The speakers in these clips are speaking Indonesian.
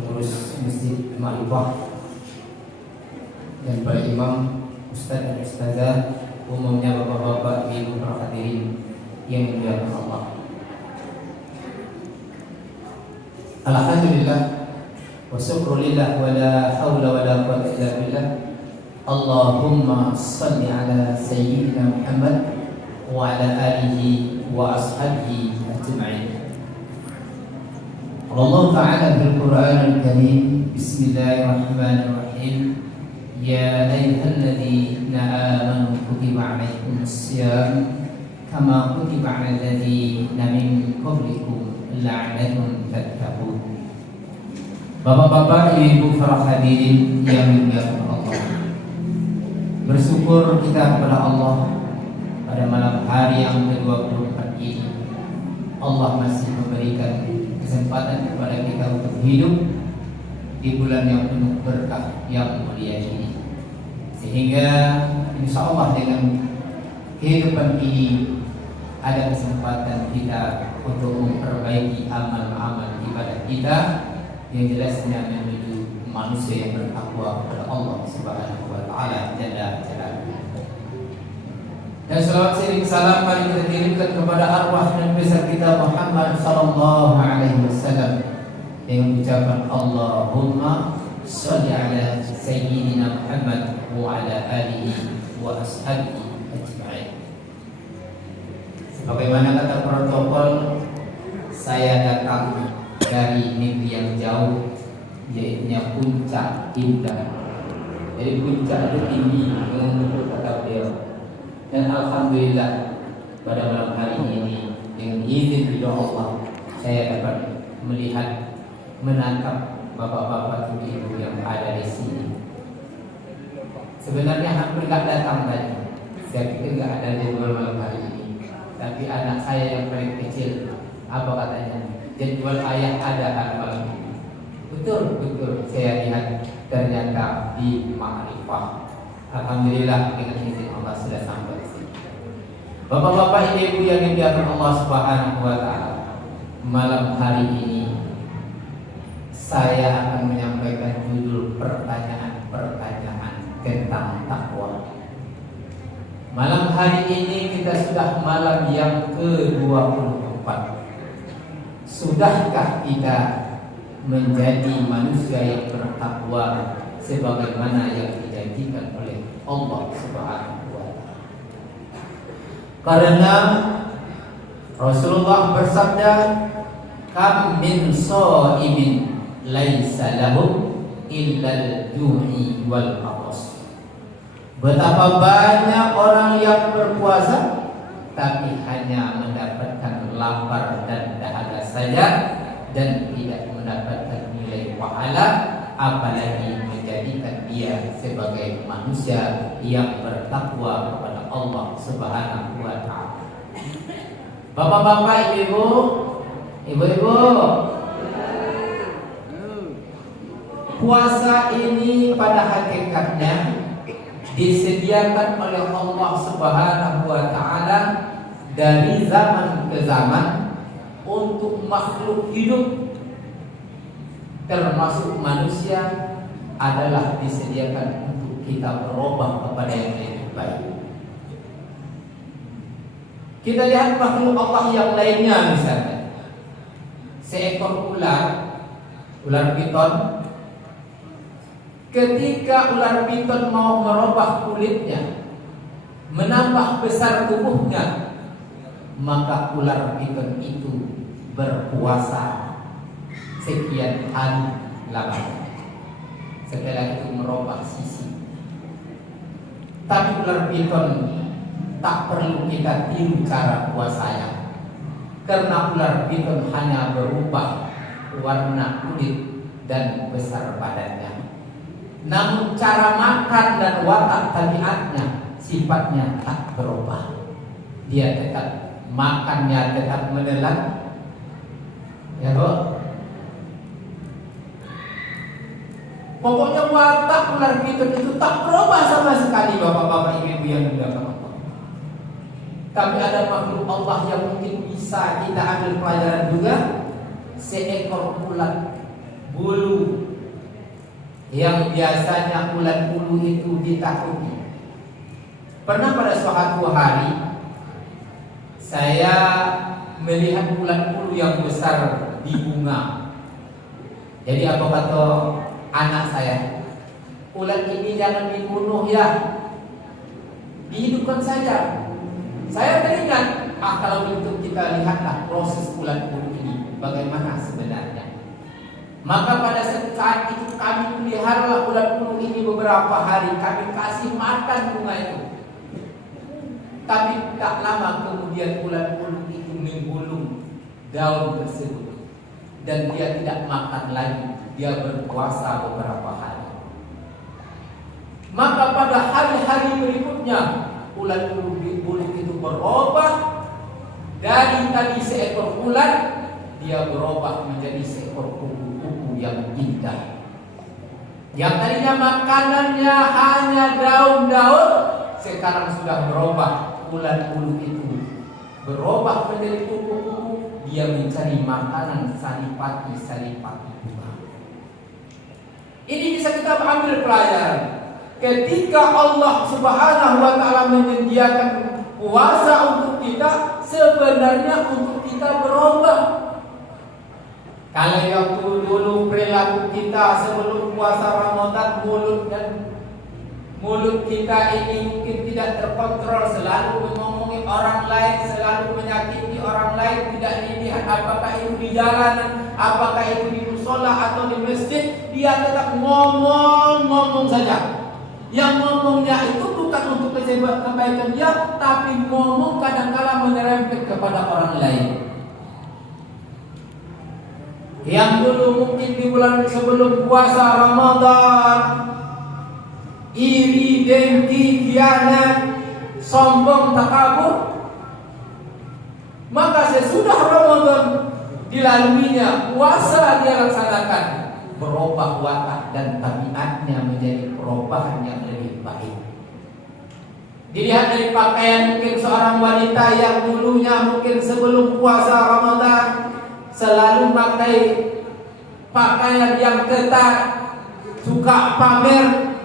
pengurus Masjid Ma'rifah dan para imam, ustaz dan ustazah, umumnya bapak-bapak, ibu, para hadirin yang dimuliakan Allah. Alhamdulillah wa syukrulillah wa la hawla wa la quwwata illa billah. Allahumma salli ala sayyidina Muhammad wa ala alihi wa ashabihi ajma'in. Allah Ta'ala fil Qur'an al-Karim, bismillahirrahmanirrahim. Ya ayyuhalladzina amanu kutiba 'alaikumus shiyam kama kutiba 'alal ladzina min qablikum la'allakum tattaqun. Bapak-bapak, ibu-ibu, para hadirin yang dimuliakan Allah, bersyukur kita kepada Allah pada malam hari yang ke-24 ini. Allah masih memberikan kesempatan kepada kita untuk hidup di bulan yang penuh berkah yang mulia ini, sehingga insya Allah dengan kehidupan ini ada kesempatan kita untuk memperbaiki amal-amal ibadah kita yang jelasnya menuju manusia yang bertakwa kepada Allah Subhanahu wa Ta'ala Jalla Jalaluhu. Dan salawat sering salam mari kita kirimkan kepada arwah dan besar kita Muhammad sallallahu alaihi wasallam dengan ucapan Allahumma shalli ala sayyidina Muhammad wa ala alihi wa ashabihi ajma'in. Sebagaimana kata protokol, saya datang dari negeri yang jauh, yaitu Puncak Indah. Jadi puncak itu tinggi, menurut kata beliau. Dan alhamdulillah pada malam hari ini dengan izin ridho Allah saya dapat melihat, menangkap bapak-bapak ibu yang ada di sini. Sebenarnya hampir tak datang tadi. Saya pikir tidak ada jadwal malam hari ini. Tapi anak saya yang paling kecil, apa katanya? Jadwal ayah ada hari malam ini. Betul saya lihat ternyata di Ma'rifah. Alhamdulillah dengan izin Allah sudah sampai di sini. Bapak-bapak, ibu yang dimuliakan Allah Subhanahu wa Ta'ala, malam hari ini saya akan menyampaikan judul pertanyaan-pertanyaan tentang takwa. Malam hari ini kita sudah malam yang ke-24. Sudahkah kita menjadi manusia yang bertakwa sebagaimana yang dijanjikan oleh Allah Subhanahu wa Ta'ala? Karena Rasulullah bersabda, kam min shaimin laisa lahu illal ju'i wal atas. Betapa banyak orang yang berpuasa tapi hanya mendapatkan lapar dan dahaga saja dan tidak mendapatkan nilai pahala, apalagi menjadikan dia sebagai manusia yang bertakwa kepada Allah Subhanahu wa Ta'ala. Bapak-bapak, ibu-ibu, puasa ini pada hakikatnya disediakan oleh Allah Subhanahu wa Ta'ala dari zaman ke zaman untuk makhluk hidup, termasuk manusia, adalah disediakan untuk kita berubah kepada yang lebih baik. Kita lihat makhluk Allah yang lainnya, misalnya seekor ular piton. Ketika ular piton mau merubah kulitnya, menambah besar tubuhnya, maka ular piton itu berpuasa sekian hari lamanya. Setelah itu merubah sisi. Tapi ular piton tak perlu kita tiru cara puasanya, karena ular piton hanya berubah warna kulit dan besar badannya. Namun cara makan dan watak tabiatnya, sifatnya tak berubah. Dia tetap makannya tetap menelan, ya toh. Pokoknya watak ular piton itu tak berubah sama sekali, bapak-bapak, ibu-ibu yang dimuliakan Allah. Tapi ada makhluk Allah yang mungkin bisa kita ambil pelajaran juga. Seekor ulat bulu yang biasanya ulat bulu itu ditakuti. Pernah pada suatu hari saya melihat ulat bulu yang besar di bunga. Jadi apa kata anak saya? Ulat ini jangan dibunuh ya, dihidupkan saja. Saya teringat, kalau begitu kita lihatlah proses ulat bulu ini bagaimana sebenarnya. Maka pada saat itu kami pelihara ulat bulu ini beberapa hari, kami kasih makan bunga itu. Tapi tak lama kemudian ulat bulu itu menggulung daun tersebut dan dia tidak makan lagi, dia berpuasa beberapa hari. Maka pada hari-hari berikutnya ulat bulu itu berubah dari tadi seekor ulat, dia berubah menjadi seekor kupu-kupu yang indah. Yang tadinya makanannya hanya daun-daun, sekarang sudah berubah. Ulat bulu itu berubah menjadi kupu-kupu, dia mencari makanan saripati bunga. Ini bisa kita ambil pelajaran. Ketika Allah Subhanahu wa taala menyediakan puasa untuk kita, sebenarnya untuk kita berubah. Kalau yang dulu perilaku kita sebelum puasa Ramadan, mulut kita ini mungkin tidak terkontrol, selalu mengomongi orang lain, selalu menyakiti orang lain, tidak dilihat apakah itu di jalanan, apakah itu di musola atau di masjid, dia tetap ngomong saja. Yang ngomongnya itu bukan untuk kebaikan dia, tapi ngomong kadang-kala menyerempet kepada orang lain. Yang dulu mungkin di bulan sebelum puasa Ramadan, iri, dengki, khianat, sombong, takabur, maka sesudah Ramadan dilaluinya, puasa dia laksanakan, berubah watak dan tabiatnya menjadi perubahan yang lebih baik. Dilihat dari pakaian mungkin seorang wanita yang dulunya mungkin sebelum puasa Ramadan selalu pakai pakaian yang ketat, suka pamer.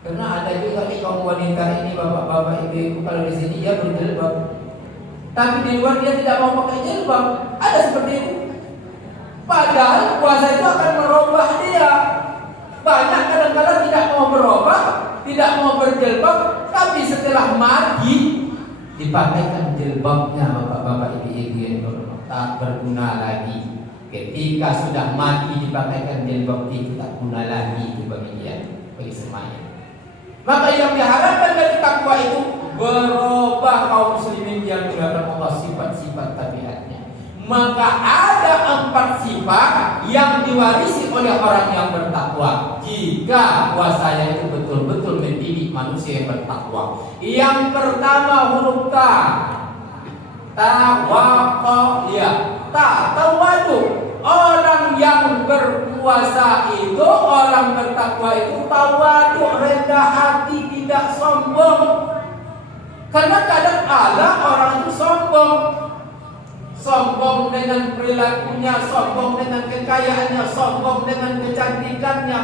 Karena ada juga nih kaum wanita ini, bapak-bapak, ibu-ibu, kalau di sini dia berjilbab, tapi di luar dia tidak mau pakai jilbab. Ada seperti itu. Padahal puasa itu akan merubah dia. Banyak kadang-kadang tidak mau berubah, tidak mau berjilbab, tapi setelah mati dipakaikan jilbabnya, bapak-bapak, ibu-ibu yang tak berguna lagi. Ketika sudah mati dipakaikan jilbab itu tak guna lagi itu bagi dia, bagi semuanya. Maka yang diharapkan dari takwa itu berubah kaum muslimin yang dilakukan Allah sifat-sifat tabiatnya. Maka ada 4 sifat yang diwarisi oleh orang yang bertakwa jika puasanya itu betul-betul mendidik manusia yang bertakwa. Yang pertama huruf ta, tawaqqa, tawadu. Orang yang berpuasa itu, orang bertakwa itu tawadu, rendah hati, tidak sombong. Karena kadang ada orang itu sombong dengan perilakunya, sombong dengan kekayaannya, sombong dengan kecantikannya.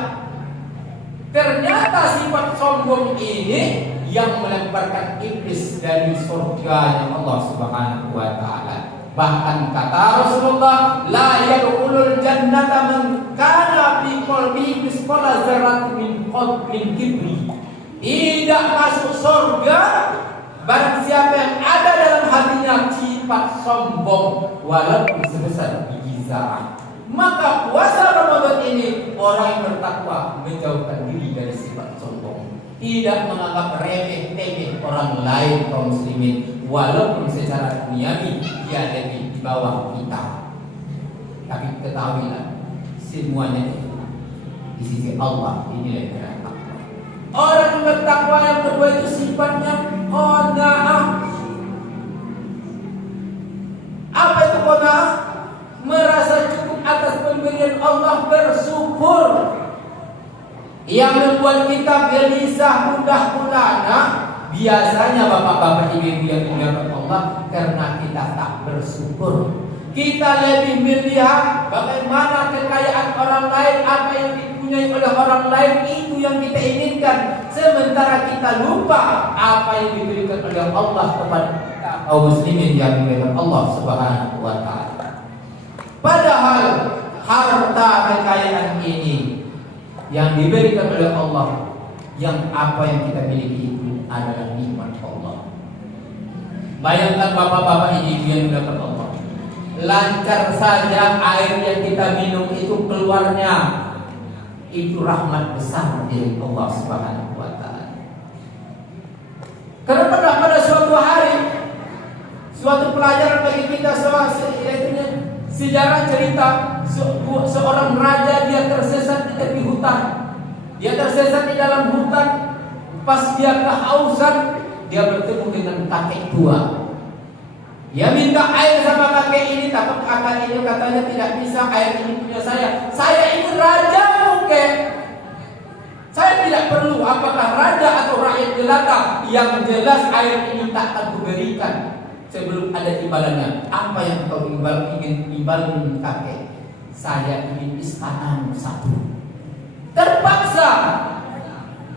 Ternyata sifat sombong ini yang melemparkan iblis dari surga Allah Subhanahu wa taala. Bahkan kata Rasulullah, la yadkhulul jannata man kana fi qalbihi misqala dzarratin min kibri. Tidak masuk surga barang siapa yang ada dalam hatinya sifat sombong walaupun sebesar biji zarah. Maka puasa Ramadan ini orang yang bertakwa menjauhkan diri dari sifat sombong, tidak menganggap remeh-temeh orang lain kaum muslimin, walaupun secara duniawi dia lebih di bawah kita. Tapi ketahuilah semuanya di sisi Allah dinilai dengan takwa. Orang yang bertakwa yang kedua itu sifatnya qanaah. Apa itu qanaah? Merasa cukup atas pemberian Allah, bersyukur. Yang membuat kita gelisah mudah gulana biasanya bapak-bapak ibu-ibu yang dimuliakan Allah karena kita tak bersyukur. Kita lebih melihat bagaimana kekayaan orang lain itu yang kita inginkan, sementara kita lupa apa yang diberikan oleh Allah kepada kaum muslimin yang dimuliakan Allah Subhanahu wa taala. Padahal harta kekayaan ini yang diberikan oleh Allah, yang apa yang kita miliki itu adalah nikmat Allah. Bayangkan bapak-bapak ini yang dimuliakan Allah, lancar saja air yang kita minum itu keluarnya, itu rahmat besar dari Allah Subhanahu wa taala. Karena pada suatu hari, suatu pelajaran bagi kita sejarah cerita seorang raja, dia tersesat di tepi hutan. Dia tersesat di dalam hutan. Pas dia kehausan, dia bertemu dengan kakek tua. Dia minta air sama kakek ini, tapi kakek ini katanya tidak bisa, air ini punya saya. Saya ini raja mungkin. Saya tidak perlu apakah raja atau rakyat jelata. Yang jelas air ini tak akan kuberikan sebelum ada imbalannya. Apa yang kau ingin imbalkan kakek? Saya ingin istanamu satu. Terpaksa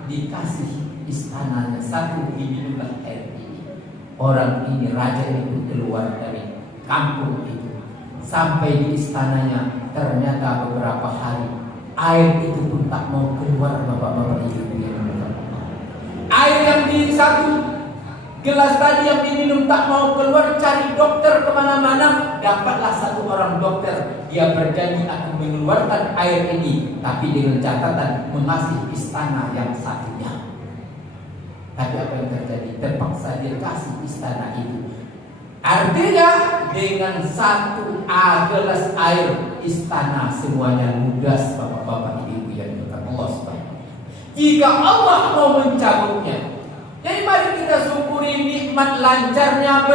dikasih istananya satu, diminumlah air ini. Orang ini, raja itu keluar dari kampung itu, sampai di istananya. Ternyata beberapa hari air itu pun tak mau keluar, bapak-bapak ibu yang berkata. Air yang di satu gelas tadi yang diminum tak mau keluar, cari dokter kemana-mana. Dapatlah satu orang dokter, dia berjanji akan mengeluarkan air ini, tapi dengan catatan mengasih istana yang satunya. Tapi apa yang terjadi? Terpaksa dia kasih istana itu. Artinya dengan satu gelas air, istana semuanya ludas, bapak-bapak ibu yang berkata Allah Subhanahu. Jika Allah mau mencabutnya, jadi mari kita syukuri nikmat lancarnya